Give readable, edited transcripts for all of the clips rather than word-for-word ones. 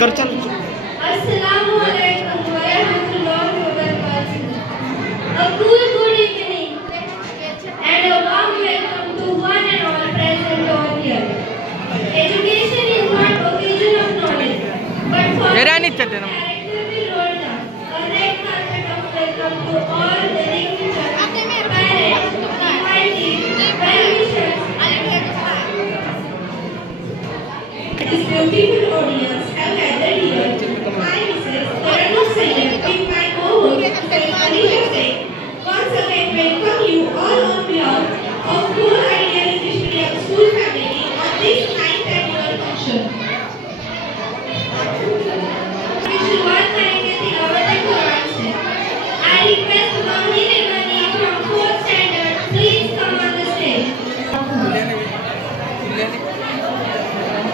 कर चल। Assalamu alaikum wa rahmatullahi wa barakatuh. A cool good evening and a warm welcome to one and all present over here. Education is not occasion of knowledge, but for character will roll down. A red carpet of welcome to all the dignitaries, parents, invitees, well-wishers. This beautiful audience have gathered here. My Mrs. Taranu Sayyed, with my co-host, Alisha Sheikh, once again welcome you all on behalf of whole Ideal English Medium School family on this 9th annual function. शुरुआत करेंगे तिलावत कुरान से. I request Mahir Imani from 4th standard, please come on the stage.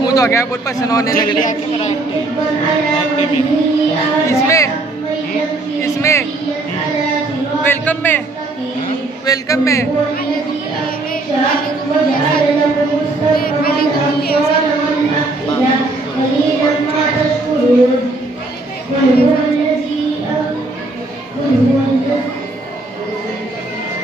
मुँह धो गया बहुत पसंद होने लगे। इसमें वेलकम में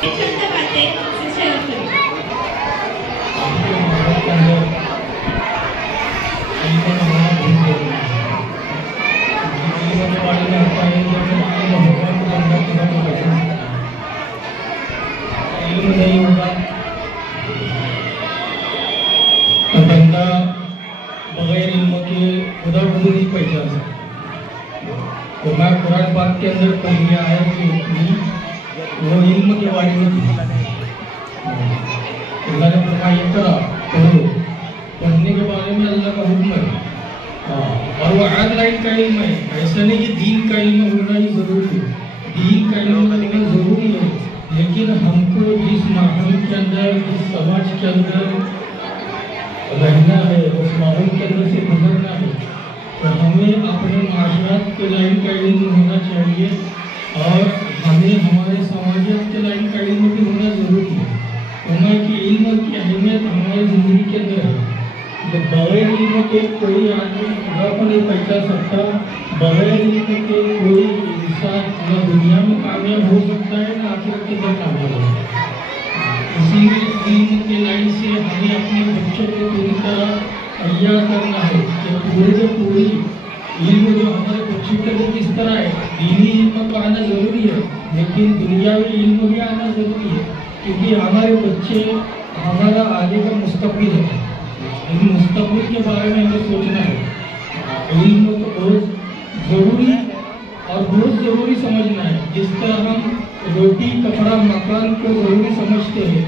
चंद बातें से शेयर करें। नहीं होगा तो बंदा बगैर इल्म के उधर उधर नहीं पहुंचा सकता। तो मैं कुरान पाक के अंदर पढ़ लिया है कि वो इल्म के बारे में अल्लाह ने फरमाया इक़रा पढ़ो, पढ़ने के बारे में अल्लाह का हुक्म है। और वो ऑनलाइन का इल्म है, ऐसा नहीं कि दीन का इल्म होना ही जरूरी है, दीन का इल्म होना जरूरी है, लेकिन हमको जिस माहौल के अंदर, जिस समाज के अंदर रहना है, उस माहौल के अंदर से गुजरना है, तो हमें अपने माशरात के लाइन का इल्म होना चाहिए और हमें हमारे समाजियत के लाइन का इल्म भी होना जरूरी है। उम्र की इल्म की अहमियत हमारी ज़िंदगी के अंदर है। तो बगैर इल्म के कोई आदमी खुदा को नहीं पहचान सकता, बगैर इल्म के कोई इंसान न दुनिया में कामयाब हो सकता है न आखिरत के अंदर कामयाब हो सकता है। इसीलिए इल्म के लाइन से हमें अपने बच्चों को पूरी तरह तैयार करना है कि पूरी से पूरी इल्म जो हमारे बच्चों के लिए किस तरह है। दीनी इल्म तो आना ज़रूरी है, लेकिन दुनियावी इल्म भी आना ज़रूरी है, क्योंकि हमारे बच्चे हमारा आगे का मुस्तकबिल है। इन मुस्तकबिल के बारे में हमें सोचना है। इल्म को बहुत ज़रूरी और बहुत ज़रूरी समझना है। जिस तरह हम रोटी कपड़ा मकान को ज़रूरी समझते हैं,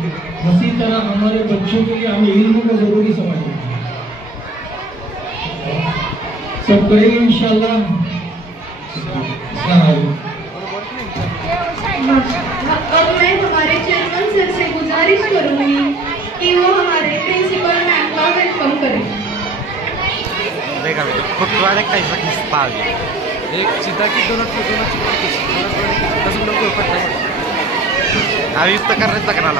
उसी तरह हमारे बच्चों के लिए हमें इल्म को ज़रूरी समझना है। सब करेंगे इंशाल्लाह। अब मैं हमारे चेयरमैन सर से गुजारिश करूंगी कि वो हमारे प्रिंसिपल मैम का वेलकम करें। एक सीधा की दोनों अभी तक कर रहे तक ना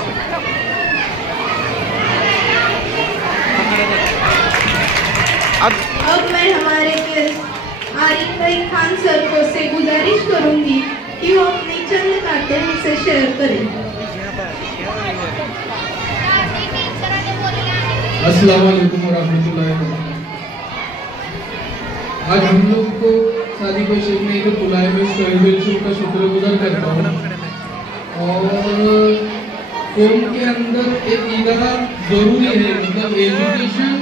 अब मैं हमारे आरिफ भाई खान सर को से गुजारिश करूंगी कि वो अपनी चंद बातें हमसे शेयर करें। अस्सलाम वालेकुम वरहमतुल्लाहि वबरकातुहू। आज हम लोग को शादी को शेख में एक बुलाए में का शुक्रगुजार करता हूँ। और कौम के अंदर एक इदारा जरूरी है, मतलब एजुकेशन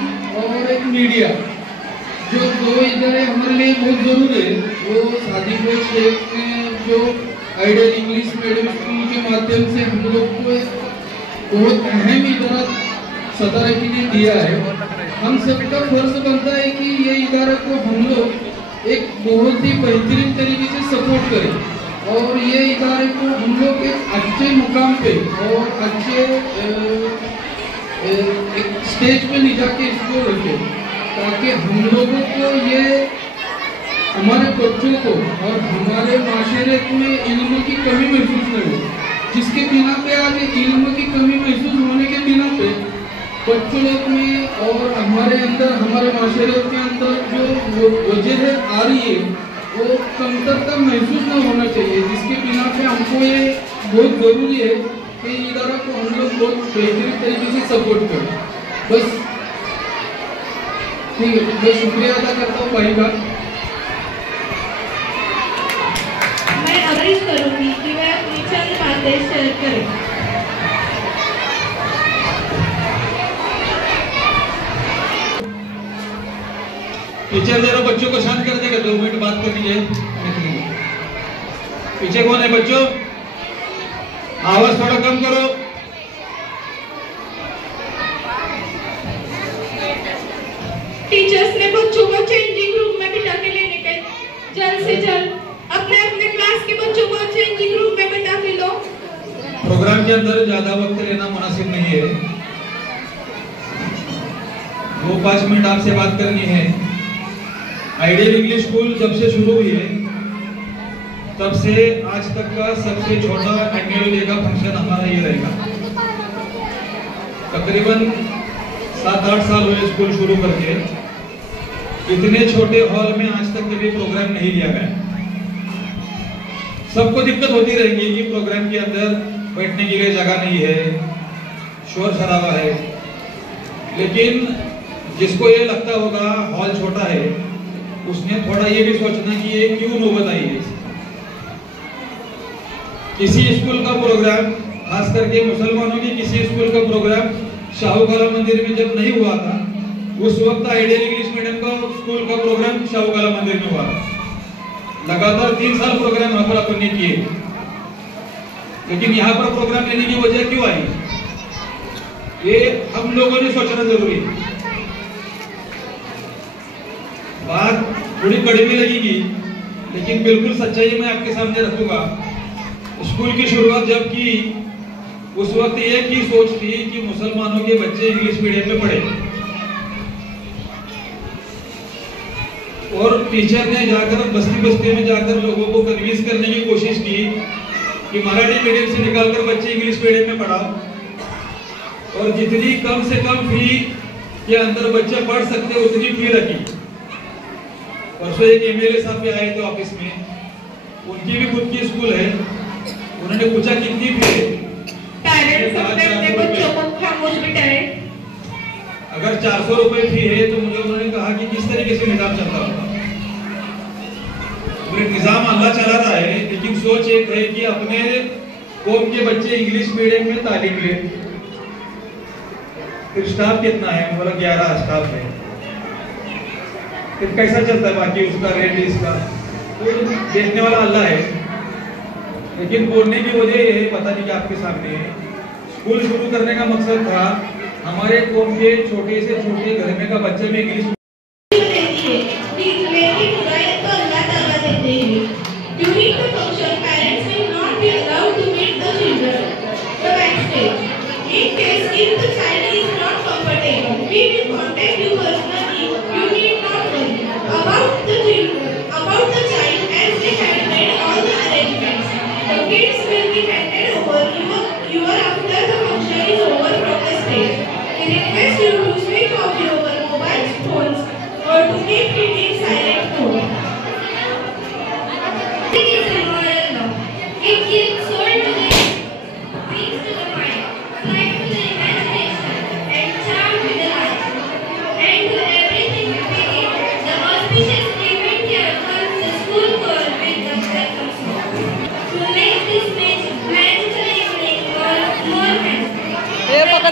और एक मीडिया, जो दो इदारे हमारे लिए बहुत जरूरी है। वो शादी को शेख में जो आइडियल इंग्लिश मीडियम स्कूल के माध्यम से हम लोग को बहुत अहम इदारा सदर के लिए दिया है। हम सबका फर्ज बनता है कि ये इदारा को हम लोग एक बहुत ही बेहतरीन तरीके से सपोर्ट करें और ये इदारे को हम लोग एक अच्छे मुकाम पे और अच्छे एक स्टेज पे ले जाके इसको रखें, ताकि हम लोगों को ये हमारे बच्चों को और हमारे माशरे में इल्म की कमी महसूस नहीं हो, जिसके बिना पे आज इल्म की कमी महसूस होने के बिना पे बच्चों लोग में और हमारे अंदर हमारे माशरे के अंदर जो वजह आ रही है वो कमतरता महसूस न होना चाहिए, जिसके बिना पे हमको ये बहुत ज़रूरी है कि इदारा को हम लोग बहुत बेहतरीन तरीके से सपोर्ट करें। बस ठीक है, मैं शुक्रिया अदा करता हूँ भाई का। मैं गुजारिश करूंगी कि वह अपनी चंद बातें शेयर करें। टीचर जरा बच्चों को शांत कर देगा, 2 मिनट बात करनी है। पीछे कौन है बच्चों? आवाज थोड़ा कम करो। टीचर्स ने बच्चों को चेंजिंग रूम में बिठा के लेने का जल्द से जल्द अपने अपने क्लास के बच्चों को चेंजिंग रूम में बिठा के लो। प्रोग्राम के अंदर ज्यादा वक्त लेना मुनासिब नहीं है। वो 5 मिनट आपसे बात करनी है। आइडियल इंग्लिश स्कूल जब से शुरू हुई है तब से आज तक का सबसे छोटा एनुअल डे का फंक्शन हमारा ये रहेगा। तकरीबन 7-8 साल हुए स्कूल शुरू करके, इतने छोटे हॉल में आज तक कभी प्रोग्राम नहीं लिया गया। सबको दिक्कत होती रहेगी कि प्रोग्राम के अंदर बैठने के लिए जगह नहीं है, शोर शराबा है, लेकिन जिसको ये लगता होगा हॉल छोटा है, उसने थोड़ा ये भी सोचना कि ये क्यों नौबत आई है। किसी स्कूल का प्रोग्राम, खास करके मुसलमानों की किसी स्कूल का प्रोग्राम शाहू काला मंदिर में जब नहीं हुआ था, उस वक्त आइडियल इंग्लिश मीडियम का स्कूल का प्रोग्राम शाहू काला मंदिर में हुआ था। लगातार 3 साल प्रोग्राम यहाँ पर अपन ने किए, लेकिन यहाँ पर प्रोग्राम लेने की वजह क्यों आई, ये हम लोगों ने सोचना जरूरी है। बात थोड़ी कड़वी लगेगी, लेकिन बिल्कुल सच्चाई मैं आपके सामने रखूंगा। स्कूल की शुरुआत जब की, उस वक्त एक ही सोच थी कि मुसलमानों के बच्चे इंग्लिश मीडियम में पढ़े, और टीचर ने जाकर बस्ती बस्ती में जाकर लोगों को कन्विंस करने की कोशिश की कि मराठी मीडियम से निकालकर बच्चे इंग्लिश मीडियम में पढ़ाओ, और जितनी कम से कम फी के अंदर बच्चे पढ़ सकते उतनी फी रखी। परसों एक एमएलए साहब भी आए थे ऑफिस में, उनकी भी खुद की स्कूल है, उन्होंने पूछा कितनी फी है। अगर 400 रुपए फी है तो मुझे उन्होंने कहा कि किस तरीके से निजाम चलता होगा। निजाम अल्लाह चला रहा है, लेकिन सोच एक है कि अपने कौम के बच्चे इंग्लिश मीडियम में तालीम ले। फिर स्टाफ कितना है, बोला 11 स्टाफ है, फिर कैसा चलता है बाकी उसका रेट इसका, तो देखने वाला अल्लाह है। लेकिन बोलने की वजह ये है, पता नहीं कि आपके सामने है, स्कूल शुरू करने का मकसद था हमारे कौम के छोटे से छोटे घर में का बच्चे में इंग्लिश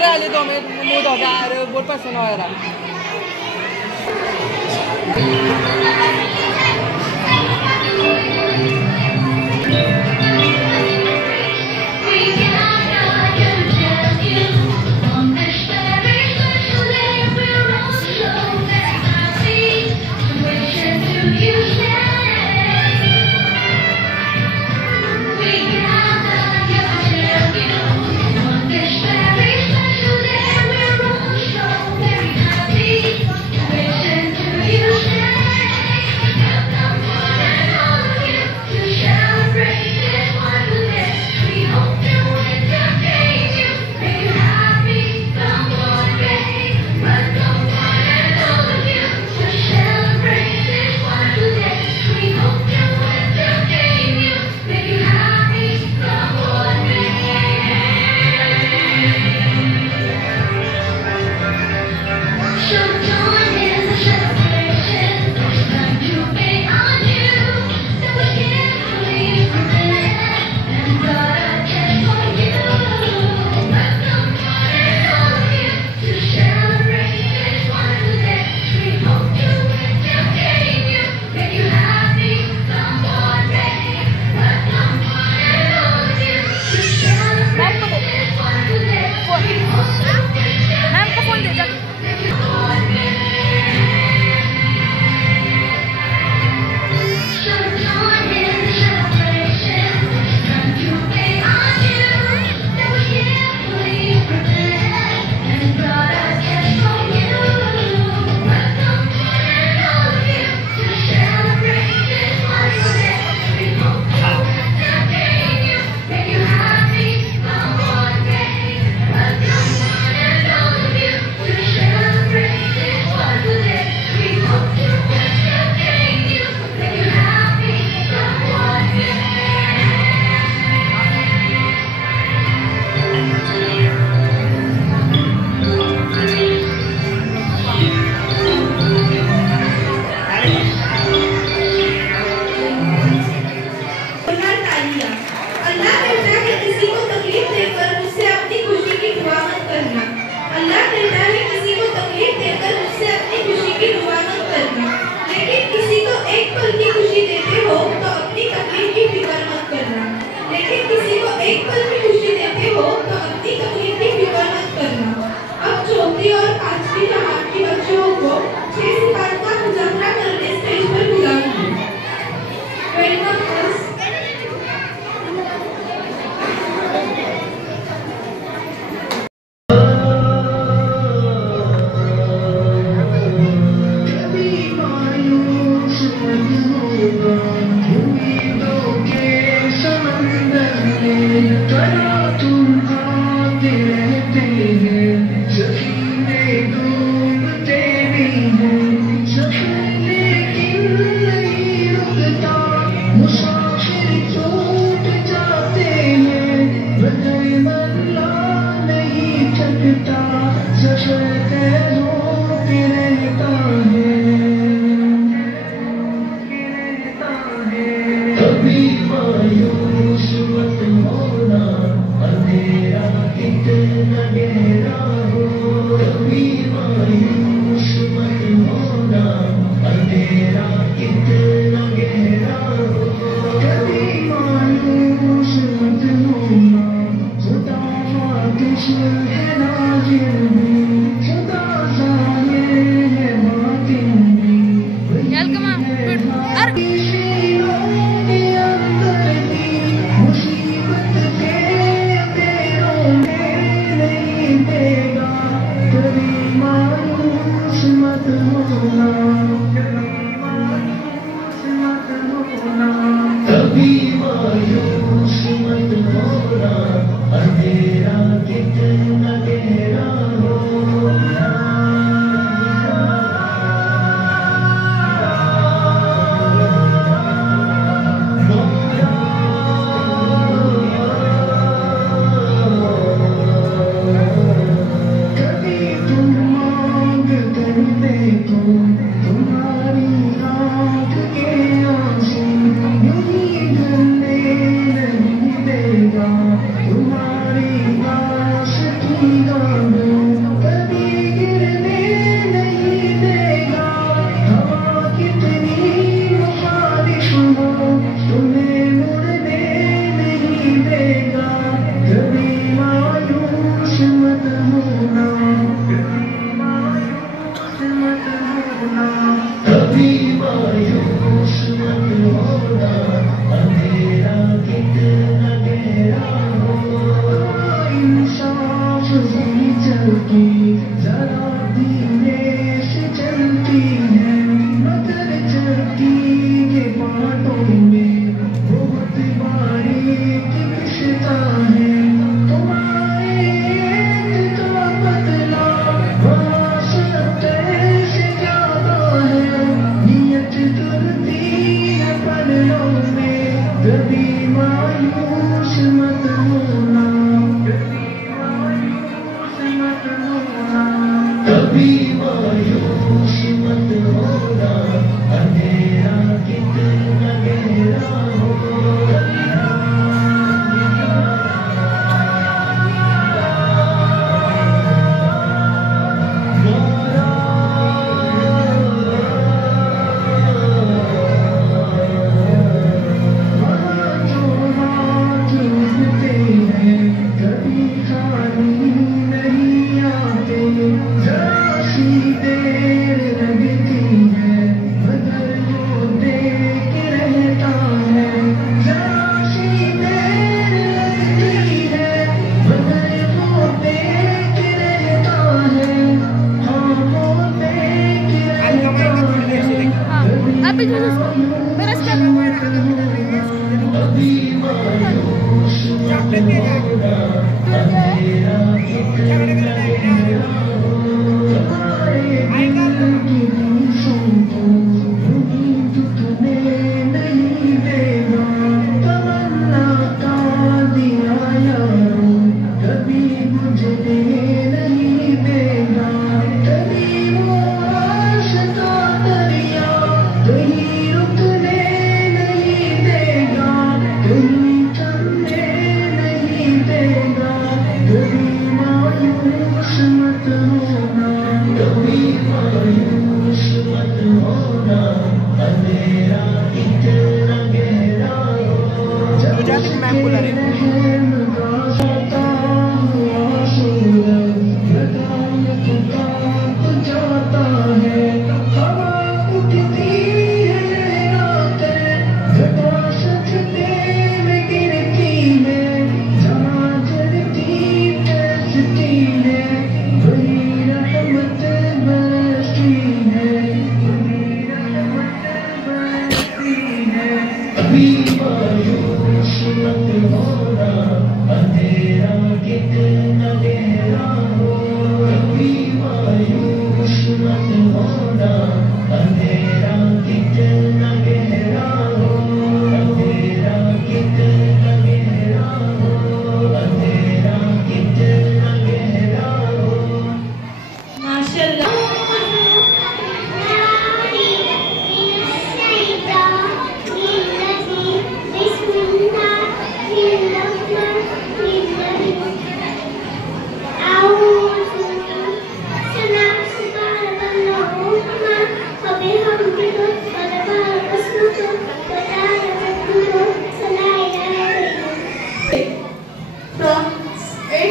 आली तो मैं मुंह धो गया अरे बहुत पसंद आ रहा है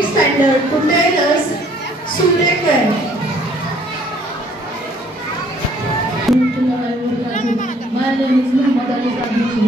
standard to tell us Surekar. My name is Muhammad Ali Sabri.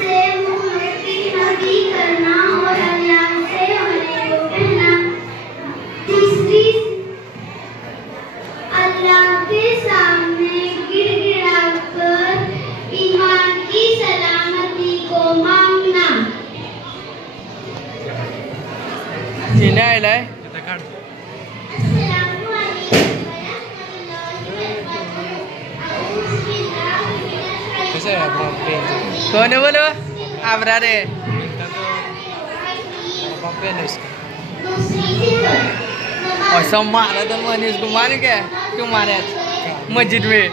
से मुंह नबी करना और अल्लाह से होने को कहना। तीसरी, अल्लाह के सामने गिड़गिड़ाकर ईमान की सलामती को मांगना। ini ay कौन है बोलो आबरा रे और सब मारा तो मनीष को मार के क्यों मारे मस्जिद में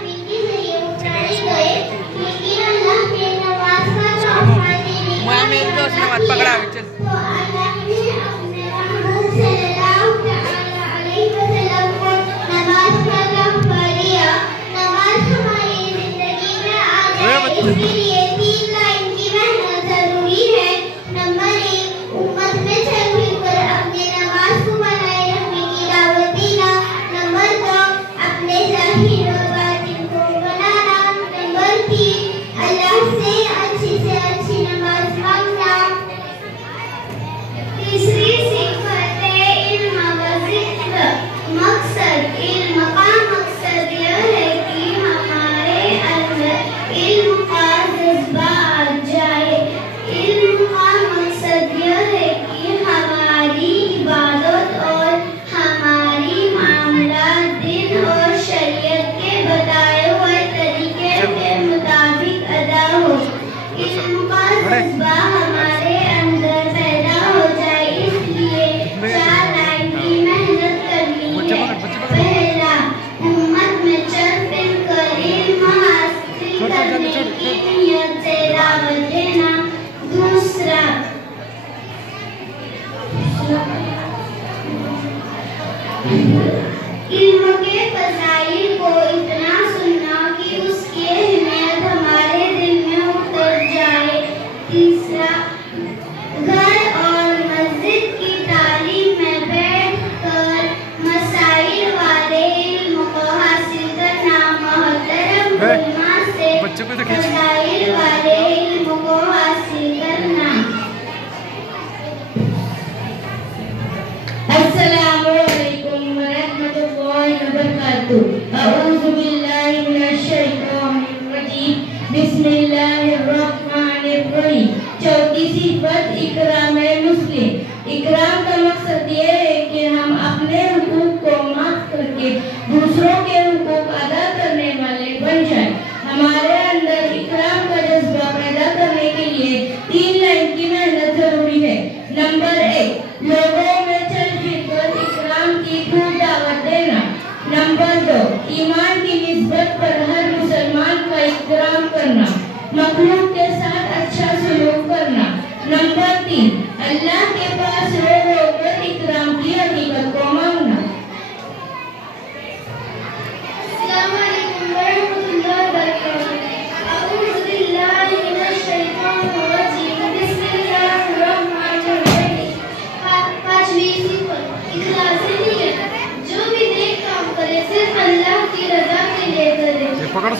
मैं मेरे दोस्त ने मत पकड़ा चल उसके लिए 3 लाइन की मेहनत जरूरी है। नंबर 1, उम्मत में चल मिलकर अपने नमाज को बनाए रखने की दावत देना। नंबर 2, अपने ज़ाहिर और बातिन को बनाना। नंबर 3, अल्लाह से अच्छी नमाज मांगना। तीसरी सिफत है इल्म व ज़िक्र। मकसद इल्म का मकसद यह है कि हमारे अंदर इल्म का जज्बा आ जाए। इल्म का मकसद यह है कि हमारी इबादत और हमारी मामला दिन और शरीयत के बताए हुए तरीके के मुताबिक अदा हो। इल्म का जज्बा हमारे अंदर पैदा हो जाए, इसलिए 4 लाइन की मेहनत करनी है। पहला, उम्मत में चल फिर कर इल्म हासिल करने की नियत से दावत देना। दूसरा, इल्म के फज़ाइल को इतना सुनना कि उसकी अहमियत हमारे दिल में उतर जाए। तीसरा, घर और मस्जिद की तालीम में बैठकर मसाइल वाले इल्म को हासिल करना। मोहतरम उलमा से मसाइल वाले इल्म को हासिल करना। अस्सलामु अलैकुम व रहमतुल्लाहि व बरकातुहू। अऊज़ु बिल्लाहि मिनश शैतानिर रजीम। बिस्मिल्लाहिर रहमानिर रहीम। चौथी सिफत इकराम मुस्लिम। इकराम का मकसद ये है कि हम अपने हुकूक को माफ करके दूसरों के हुकूक अदा करने वाले बन जाएं। हमारे अंदर इकराम का जज्बा पैदा करने के लिए 3 लाइन की मेहनत जरूरी है। नंबर 1, लोगों में चल फिर कर इकराम की खूब दावत देना। नंबर 2, ईमान की निस्बत पर हर मुसलमान का इकराम करना। मखलूक के साथ अच्छा सलूक करना। नंबर 3, अल्लाह के पास रो कर इकराम की हकीकत को मांगना। अस्सलामु अलैकुम व रहमतुल्लाहि व बरकातुहू। अऊज़ु बिल्लाहि मिनश शैतानिर रजीम। बिस्मिल्लाहिर रहमानिर रहीम। पांचवी सिफत इखलास नियत। जो भी नेक काम करे सिर्फ अल्लाह की रज़ा के लिए करे। इखलास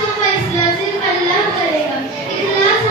का फैसला सिर्फ अल्लाह करेगा। इखलास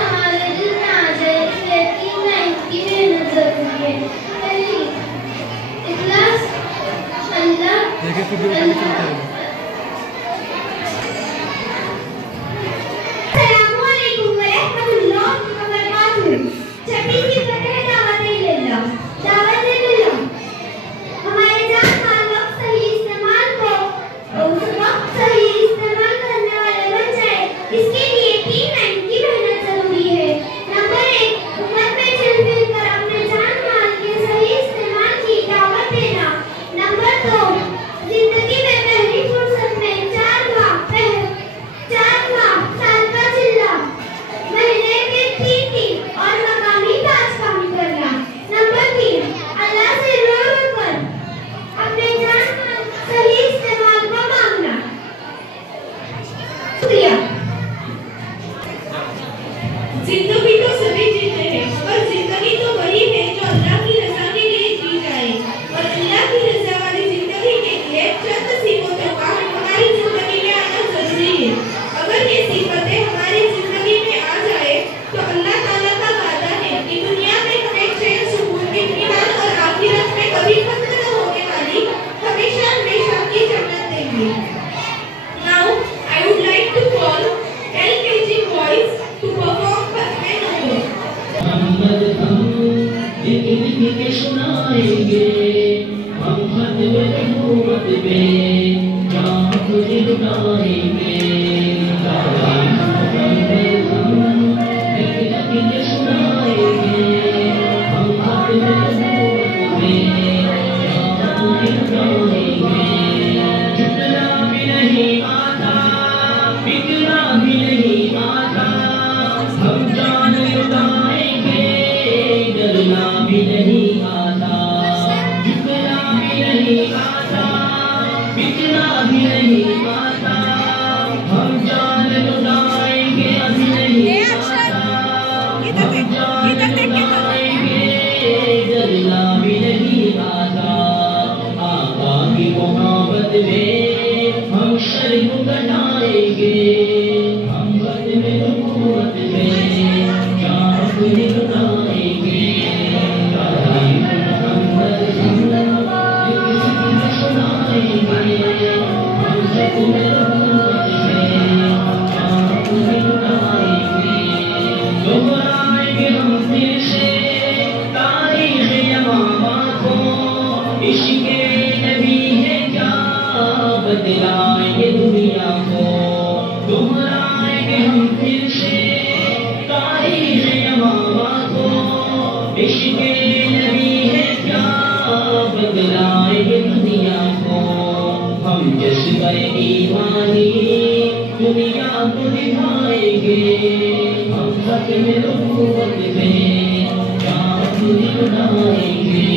जिंदगी तो सभी जीते हैं, पर जिंदगी तो वही है जो अल्लाह की रजा के लिए जी जाए। और अल्लाह की रजा वाली जिंदगी के लिए चंद सिफतों का हमारी जिंदगी में आना जरूरी है। अगर ये सिफतें हमारी जिंदगी में आ जाए तो अल्लाह ताला का वादा है कि दुनिया में हमें चैन, सुकून, इत्मीनान और आखिरत में कभी खत्म न होने वाली हमेशा हमेशा की जन्नत देंगे। Now I would like to call LKG boys to perform Fatme Noor. के सुनाएंगे हम खत्म नबूवत में जहाँ तुझे लुटाएंगे के सुनाएंगे हम खत्म नबूवत में जहाँ तुझे लुटाएंगे जितना भी नहीं आता बिकना भी नहीं आता हम जान लुटाएंगे डरना भी नहीं आता झुकना भी नहीं आता बिकना भी नहीं आता हम जान लुटाएंगे अभी नहीं आता हम जान लुटाएंगे डरना भी नहीं आता आका की मोहब्बत में हम शर्म कटाएंगे हम बद में नबूवत में जान तुझे लुटाएंगे दोहराएंगे हम फिर से तारीख़ यमामा को इश्क़ नबी है क्या बदलाएंगे दुनिया को दोहराएंगे हम फिर से तारीख़ यमामा को इश्क़ नबी है क्या बदलाएंगे दुनिया को हम जज्बे ईमानी दुनिया को दिखाएंगे हम खत्म नबूवत में जहाँ तुझे लुटाएंगे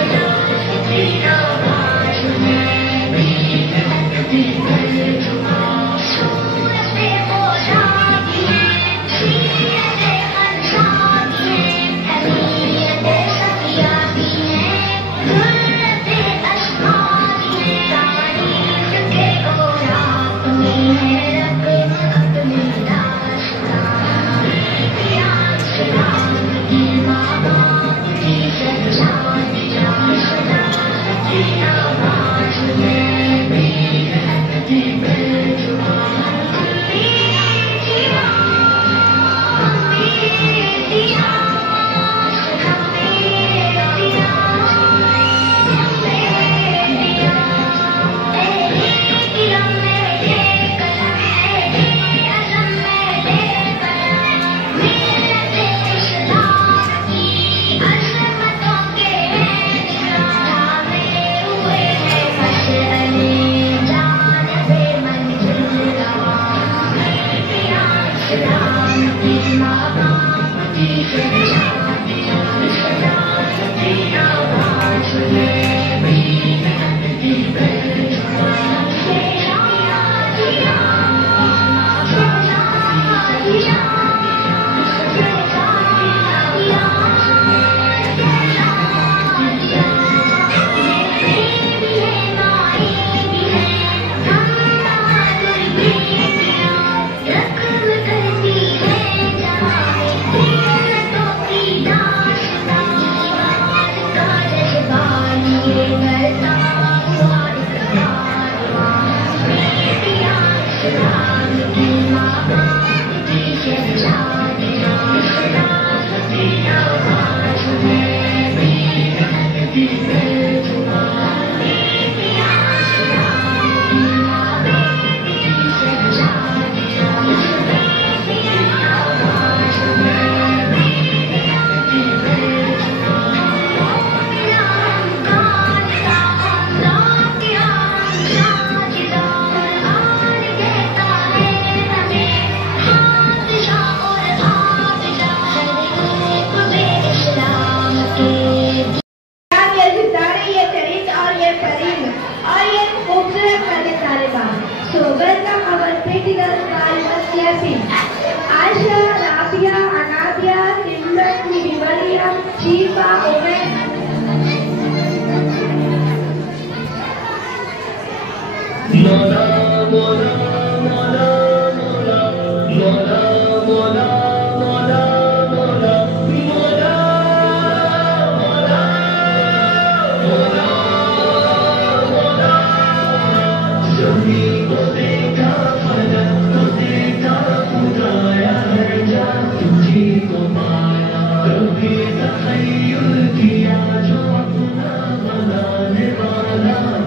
Thank you.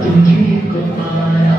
तुझी को पाया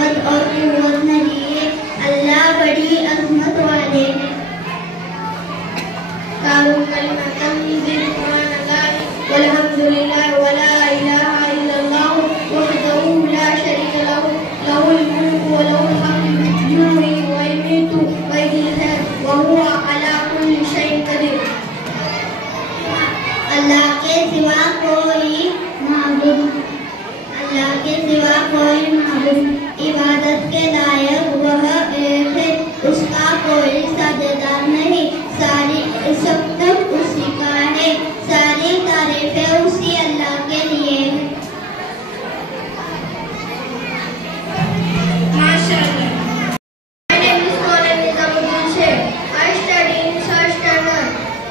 ताकत और कुव्वत नहीं है। अल्लाह बड़ी अज़मत वाले हैं। तारुम कलिमतम मिन सुब्हानल्लाह वल्हम्दुलिल्लाह वला इलाहा इल्लल्लाह वहदहू ला शरीका लहू लहुल मुल्कु व लहुल हम्दु युहयी व युमीतु व इलैहि व हुवा अला कुल्ली शैइन कदीर। अल्लाह के सिवा कोई माबूद इबादत के लायक वह एक है, उसका कोई साझेदार नहीं। सारी सब तक उसी का है, सारी तारीफें उसी अल्लाह के लिए है। माशाअल्लाह। My name is Mohammad Nizamuddin Sheikh. I study in third standard.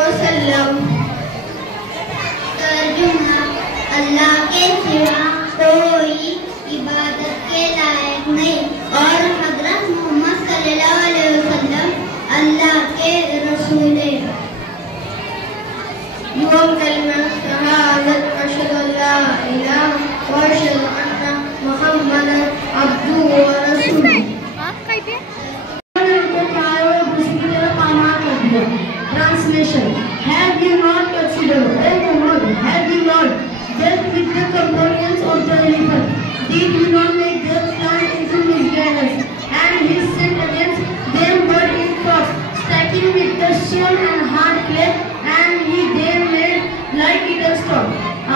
वसल्लम। तर्जुमा। अल्लाह के सिवा कोई इबादत के लायक नहीं और हज़रत मोहम्मद सल्लल्लाहु अलैहि वसल्लम अल्लाह के रसूल हैं। युवम कलिमा शहादत अशहदु अल्ला इलाहा व अशहदु अन्ना मुहम्मदन अब्दुहु व रसूलुहु। Translation. Have you not considered, O Muhammad, have you not dealt with the companions of the elephant? Did you not make them stand into his banners, and he sent against them were in crops, striking with the stone and hard clay, and he they made like it a stone.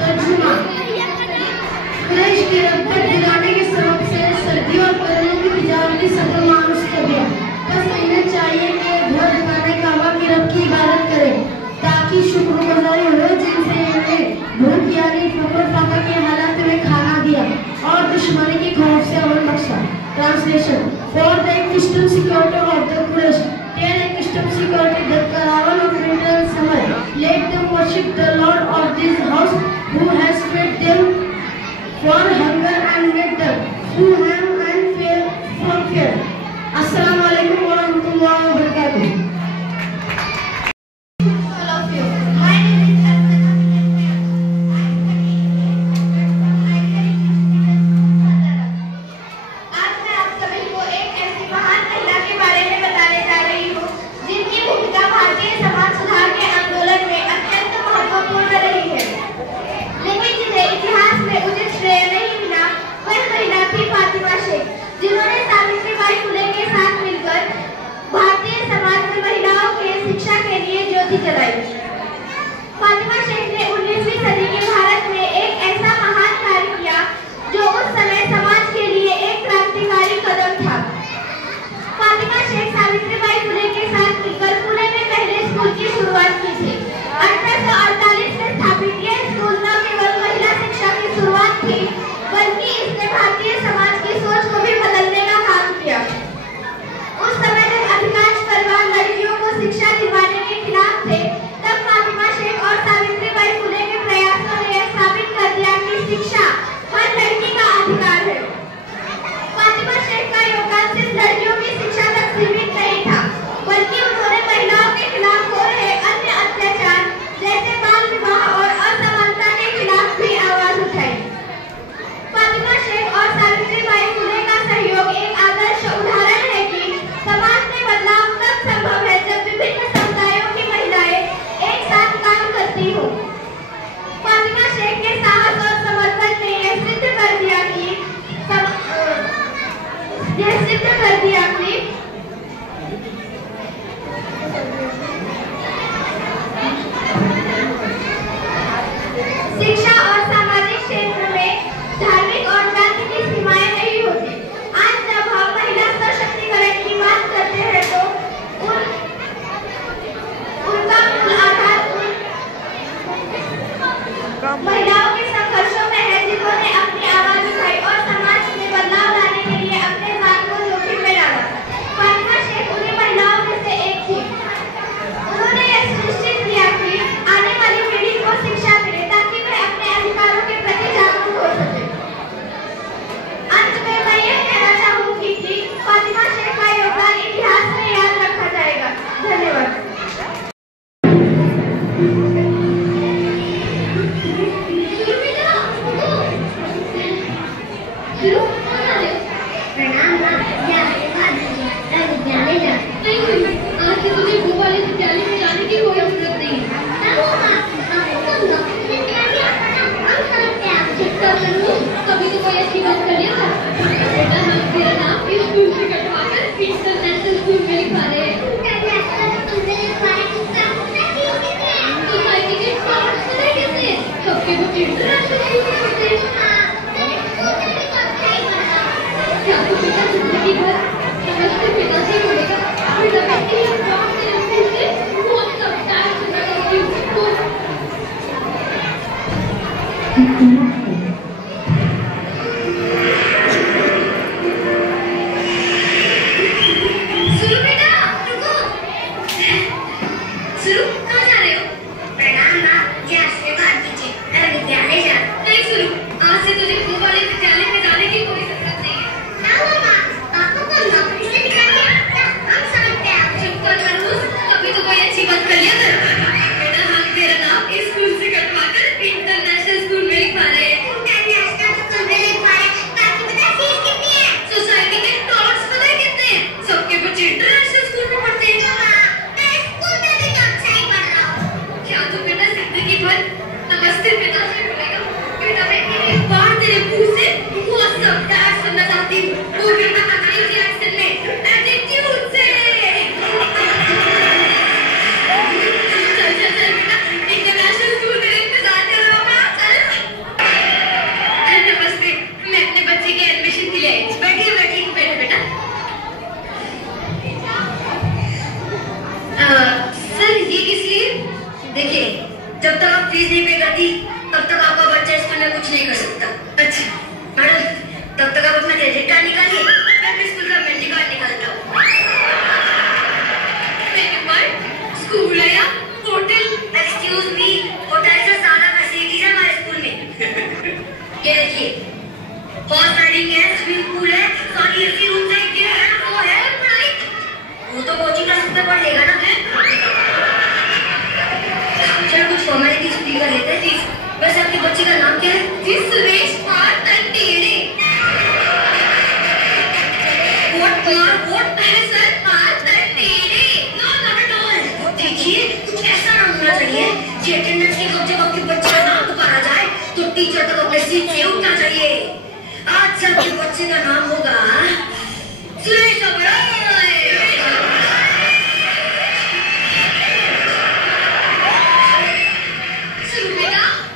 तर्जुमा। कुरैश के रब पर दिलाने के सबब से सर्दी और गर्मियों की तिजारती सफर मानुस कर दिया। बस इन्हें चाहिए कि घर खाने काबा की रब की इबादत करें ताकि शुक्रगुजारी हो, जिनसे इन्हें भूख यानी फकर फाका के हालात में खाना दिया और दुश्मनी की खौफ से अमन बख्शा। Translation. For the extreme security of the Quraysh, tell extreme security that caravan of winter and summer, let them worship the Lord of this house, who has fed them for hunger and made them who have and fear from fear. Assalamu alaikum wa rahmatullahi wa barakatuh. All of you. My name is आज मैं आप सभी को एक ऐसी महान महिला के बारे में बताने जा रही हूँ जिनकी भूमिका भारतीय समाज सुधार के आंदोलन में अत्यंत महत्वपूर्ण रही है, लेकिन जिन्हें इतिहास में उचित श्रेय नहीं मिला वह महिला थी फातिमा शेख, जिन्होंने सावित्रीबाई फुले के साथ मिलकर भारतीय समाज में महिलाओं के शिक्षा के लिए ज्योति जलाई। फातिमा शेख ने 19वीं सदी के भारत में एक ऐसा महान कार्य किया जो उस समय समाज के लिए एक क्रांतिकारी कदम था। फातिमा शेख सावित्रीबाई फुले के साथ मिलकर पुणे में पहले स्कूल की शुरुआत की थी। 1848 में स्थापित यह स्कूल न केवल महिला शिक्षा की शुरुआत थी बल्कि इसने भारतीय समाज की सोच को भी बदलने का काम किया। उस समय जब अधिकांश परिवार लड़कियों को शिक्षा दिलवाने के खिलाफ थे, तब आपके बच्चे इंटरनेशनल स्कूल में पढ़ते हैं? क्या आपको पिता जिंदगी भर नमस्ते पिताजी बोलेगा? बेटा बेटी हम काम से स्कूल से बहुत सब टाइम से मैं करती हूँ तो सुनो बेटा रुको सुनो कहाँ जा रहे हो? प्रणाम माँ मुझे आशीर्वाद दीजिए मैं विद्यालय जा नहीं सुनो आज से तुझे वो वाले विद्यालय में जाने की कोई जरूरत नहीं है ना वो माँ आपको कौन नौकरी से निकाल दिया हम समझते हैं चुप कर मनोज कभी तो कोई अच्छी बात कर लिया कर बेटा हम तेरा नाम इस स्कूल से कटवा कर इंटरनेशनल स्कूल में लिखवा रहे हैं इंटरनेशनल स्कूल में लिखवा रहे हैं बाकी पता फीस कितनी है सोसाइटी के टॉप्स पता है कितने हैं सबके बच्चे इंटरनेशनल स्कूल में पढ़ते हैं मैं स्कूल में भी कक्षा ही पढ़ रहा हूँ क्या तू बेटा जिंदगी भर नमस्ते पिताजी बोलेगा बेटा मैं एक बार तेरे मुंह से वो सब डांस सुनना चाहती हूँ वो भी मैं अंग्रेजी एक्सेंट में एटीट्यूड से चल चल चल बेटा इंटरनेशनल स्कूल में इंतजार कर रहा हूँ मैं चल नमस्ते मैं अपने बच्चे के एडमिशन के लिए आई थी बैठिए बैठिए बैठो बेटा सर ये किस लिए देखिए जब तक आप फीस नहीं पे करती तब तक आपका बच्चा स्कूल में कुछ नहीं कर सकता अच्छा मैडम तब तक आप अपना क्रेडिट कार्ड निकालिए मैं अपने स्कूल का मेमोरी कार्ड निकालता हूँ स्कूल है या होटल एक्सक्यूज मी होटल से ज्यादा फैसिलिटीज है हमारे स्कूल में ये देखिए हॉर्स राइडिंग है स्विमिंग पूल है सारी एसी रूम है ये है वो है पढ़ाई वो तो कोचिंग क्लास में पढ़ लेगा ना चलो कुछ फॉर्मेलिटीज पूरी कर लेते हैं प्लीज वैसे आपके बच्चे का नाम क्या है जी सुरेश कुमार तंटेरे वोट है sir Kumar Tantere no not at all देखिए कुछ ऐसा नाम होना चाहिए कि अटेंडेंस के वक्त जब आपके बच्चे का नाम पुकारा जाए तो टीचर तक अपने सीट से उठना चाहिए आज से आपके बच्चे का नाम होगा सुरेश ओबराय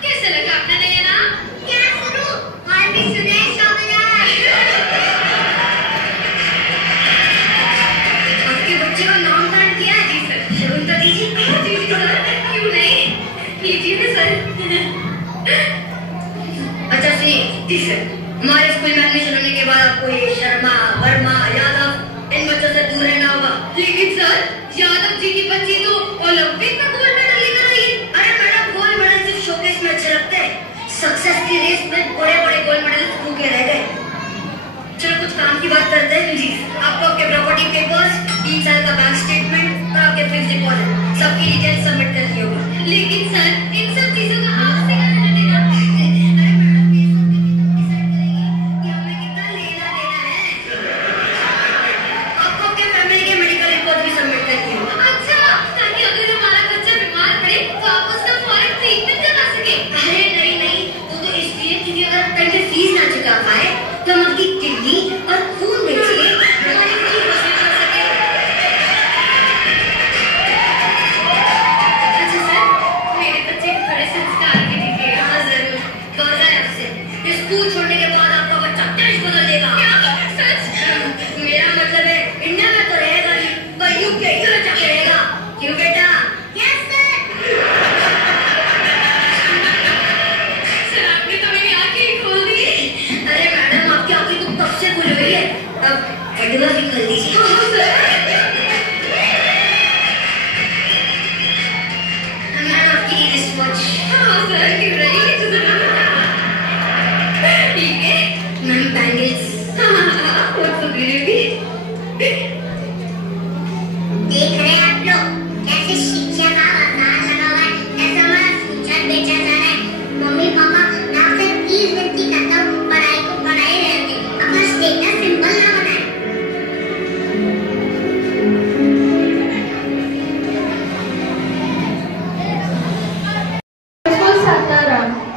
कैसे लगा अपना नया नाम क्या सुनो और भी सुरेश ओबराय आपके बच्चे का नाम दान किया है जी सर शगुन तो दीजिए जी जी सर क्यों नहीं लीजिए ना सर अच्छा सी जी सर हमारे स्कूल में एडमिशन होने के बाद आपको ये शर्मा वर्मा यादव इन बच्चों से दूर रहना होगा लेकिन सर यादव जी की बच्ची तो ओलंपिक में गोल्ड मेडल लेकर आई है अरे मैडम गोल्ड मेडल सिर्फ शोकेस में अच्छे लगते हैं सक्सेस की रेस में बड़े बड़े गोल्ड मेडल भूखे रह गए चलो कुछ काम की बात करते हैं जी आपको आपके प्रॉपर्टी पेपर्स 3 साल का बैंक स्टेटमेंट और आपके फिक्स डिपॉजिट सबकी डिटेल सबमिट कर दिया होगा लेकिन सर इन सब चीजों का आपसे क्या लेना देना अरे मैडम ये सब डिसाइड करेंगे कि हमें कितना लेना देना है आपको आपके फैमिली के मेडिकल रिपोर्ट भी सबमिट कर दिया होगा अच्छा ताकि अगर हमारा बच्चा बीमार पड़े तो आप उसका फौरन ट्रीटमेंट करवा सके अरे नहीं नहीं वो तो इसलिए क्योंकि अगर टाइम पे फीस ना चुका पाए तो हम आपकी किडनी और खून बेच के हमारी फीस वसूल कर सके अच्छा सर मेरे बच्चे को थोड़े संस्कार भी दीजिएगा हाँ जरूर वादा है आपसे स्कूल छोड़ने के बाद आपका बच्चा देश बदल देगा सच मेरा मतलब है इंडिया में तो रहेगा ही पर यूके यूरोप जाके रहेगा क्यों बेटा यस सर सर आपने तो मेरी आंखें ही खोल दी अरे मैडम आपकी आंखें तो कब से खुल गई है अब कटवा भी कर दीजिए हाँ सर मैडम आपकी रिस्ट वॉच हाँ सर क्यों नहीं ठीक है मैम बैंगल्स हाँ बहुत सुंदर देख रहे हैं आप लोग कैसे शिक्षा का बाजार लगा हुआ है ऐसा हमारा फ्यूचर बेचा जा रहा है मम्मी पापा मैं आपसे प्लीज विनती करता हूँ पढ़ाई को पढ़ाई रहने दें अपना स्टेटस सिंबल ना बनाएं Sasaran.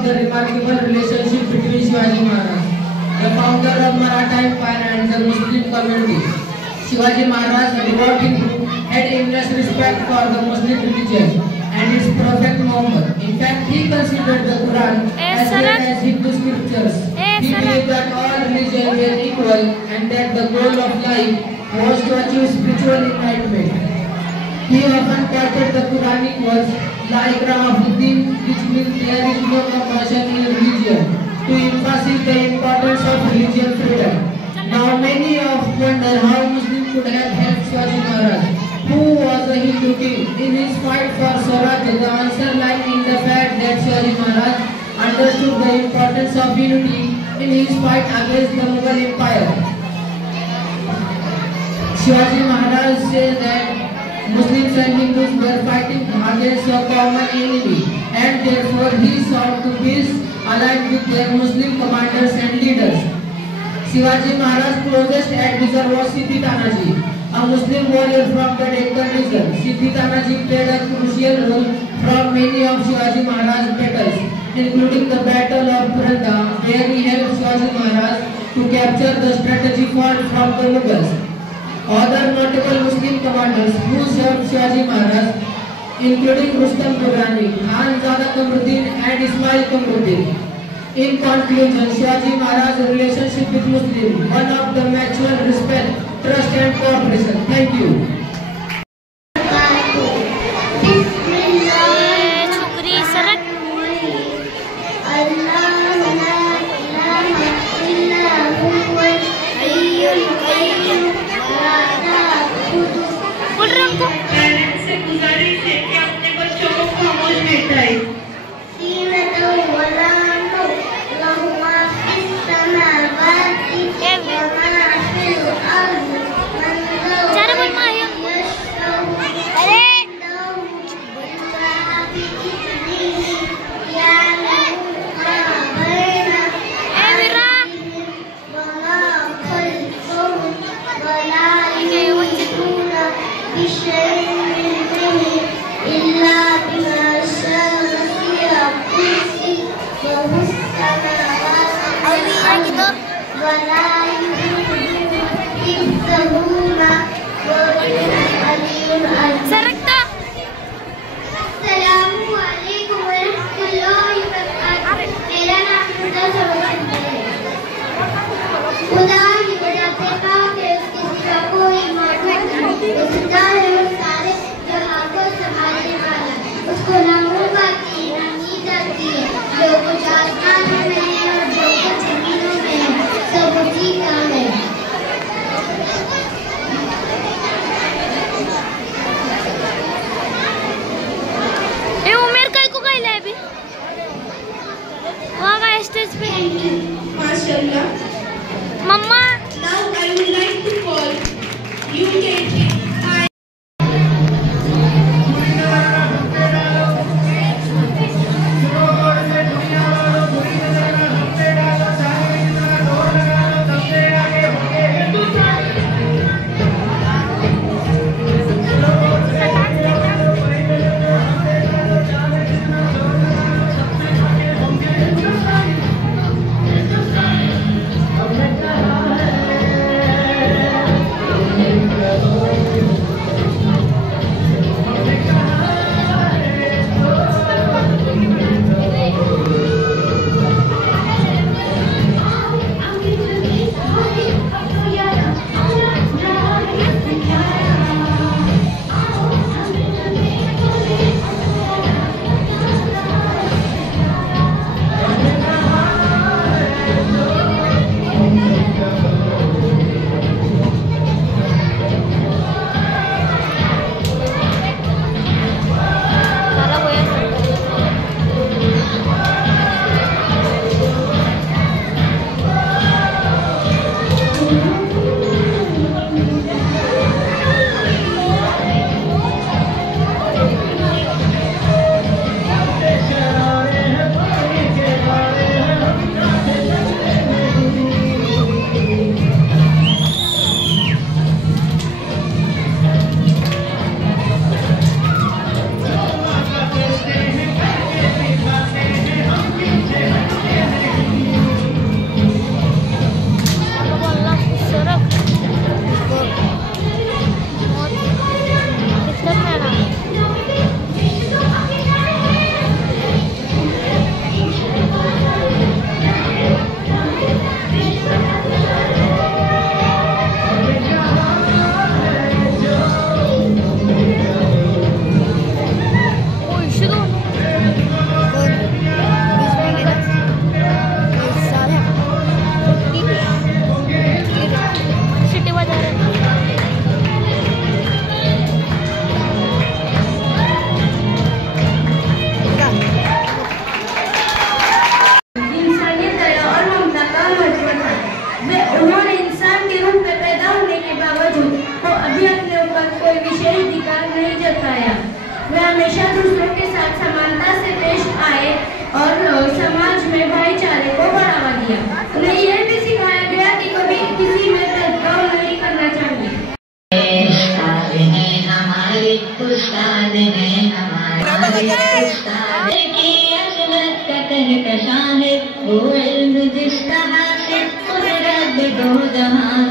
of the remarkable relationship between Shivaji Maharaj, the founder of Maratha Empire and the Muslim community. Shivaji Maharaj, a devout Hindu, had immense respect for the Muslim religion and its prophet Muhammad. In fact, he considered the Quran as well as Hindu scriptures. He believed that all religions were equal and that the goal of life was to achieve spiritual enlightenment. He often quoted the Quranic words, La ikraha fid-din, which means there is no compulsion in religion, to emphasize the importance of religious freedom. Now many of wonder how Muslims could have helped Shivaji Maharaj, who was a Hindu king. In his fight for Swaraj, the answer lies in the fact that Shivaji Maharaj understood the importance of unity in his fight against the Mughal Empire. Shivaji Maharaj says that Muslims and Hindus were fighting against a common enemy, and therefore he sought to peace allied with their Muslim commanders and leaders. Shivaji Maharaj's closest advisor was Siddhi Tanaji, a Muslim warrior from the Deccan region. Siddhi Tanaji played a crucial role from many of Shivaji Maharaj's battles, including the Battle of Pranda, where he helped Shivaji Maharaj to capture the strategy fought from the Mughals. Other notable Muslim commanders who served Shivaji Maharaj, including Rustam Durrani, Khan Zada Kamruddin and Ismail Kamruddin. In conclusion, Shivaji Maharaj's relationship with Muslims, one of the mutual respect, trust and cooperation. Thank you. Parents से गुजारिश है कि अपने बच्चों को खामोश बैठाएं। खुदा ही बताते का कि उसकी सिफा कोई मालूम नहीं, उसका है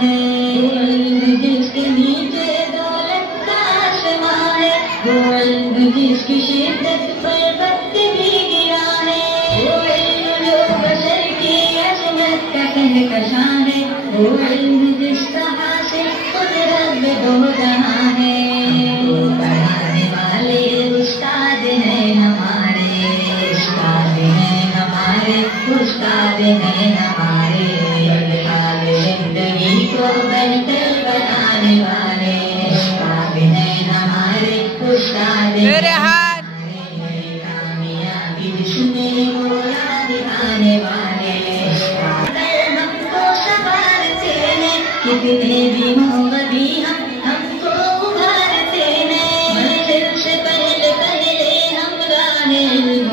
है, वो इल्म जिसके नीचे दौलत का आसमां है, वो इल्म जिसकी शिद्दत पर वक्त भी गिरा है, वो इल्म जो बशर की अजमत का कहकशां है, वो इल्म जिसका हासिल खुद रब दो जहां है। वो पढ़ाने वाले उस्ताद हैं हमारे, उस्ताद हैं हमारे, उस्ताद हैं हमारे, जिंदगी को बेहतर बनाने वाले उस्ताद हैं हमारे, उस्ताद मेरे हाथ कामयाबी जिसमें मोला दिखाने वाले उस्ताद हमको संवारते हैं, कितने भी हो कभी हमको उभारते हैं, मंजिल से पहले हम राहे इल्म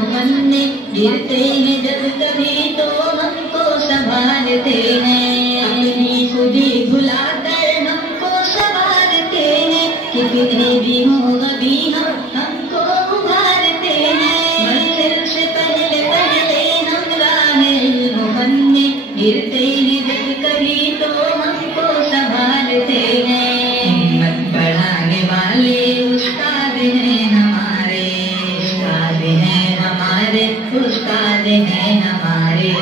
गिरते हैं जब कभी तो हमको संभालते हैं, अपनी खुदी भुलाकर हमको संभालते हैं, कितने भी हो कभी हमको उभारते हैं, मंजिल से पहले हम राहे इल्म गिरते हैं जब कभी तो हमको संभालते हैं। हिम्मत बढ़ाने वाले उस्ताद हैं हमारे, उस्ताद हैं हमारे, उस्ताद हैं हमारे,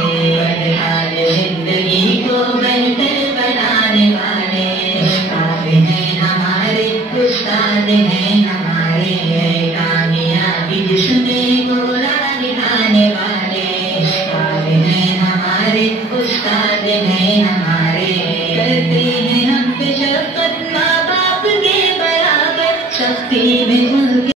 जिंदगी को बेहतर बनाने वाले उस्ताद हैं हमारे, उस्ताद हैं हमारे, कामयाबी जिसमें गोरा दिखाने वाले उस्ताद हैं हमारे, उस्ताद हैं हमारे, करते हैं हम पे शफकत माँ बाप के बराबर, सख्ती में उनके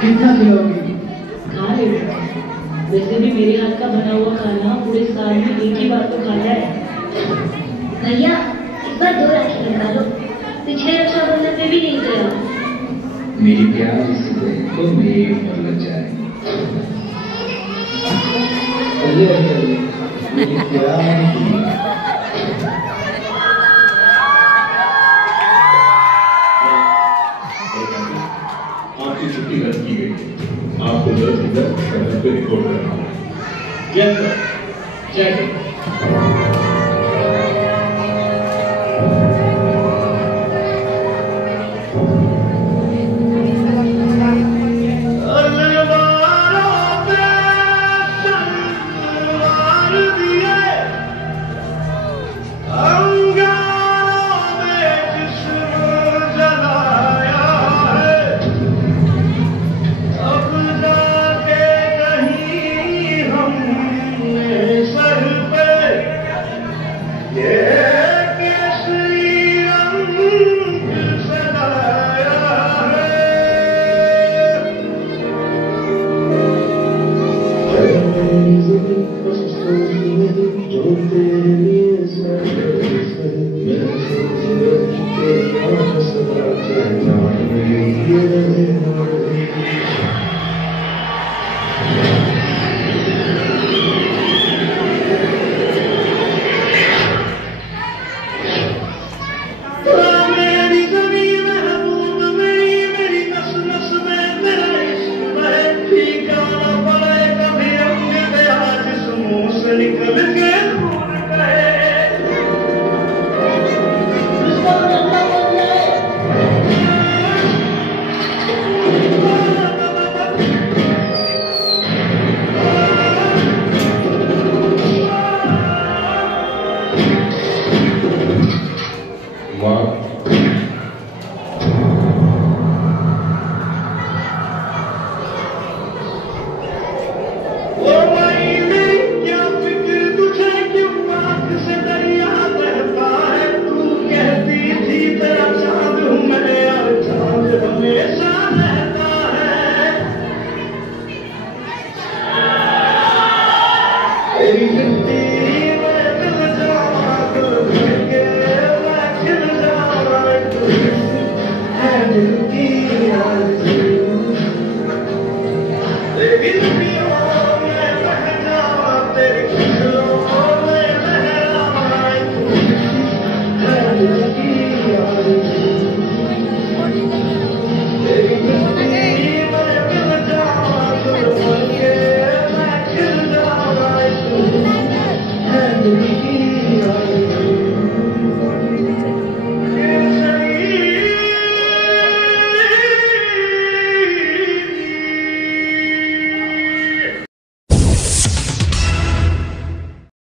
कितना खिलाओगे? खा ले। वैसे भी मेरे हाथ का बना हुआ खाना पूरे साल में एक ही बार तो खाता है। भैया इस बार 2 राखी बनवा लो, पिछले रक्षाबंधन पे भी नहीं गया। मेरी प्यार से तो मेरी उम्र लग जाए। मेरी प्यार आपकी छुट्टी रद्द की गई है। आपको 10 दिन तक समय पे रिपोर्ट करना होगा। Yes sir. चेक।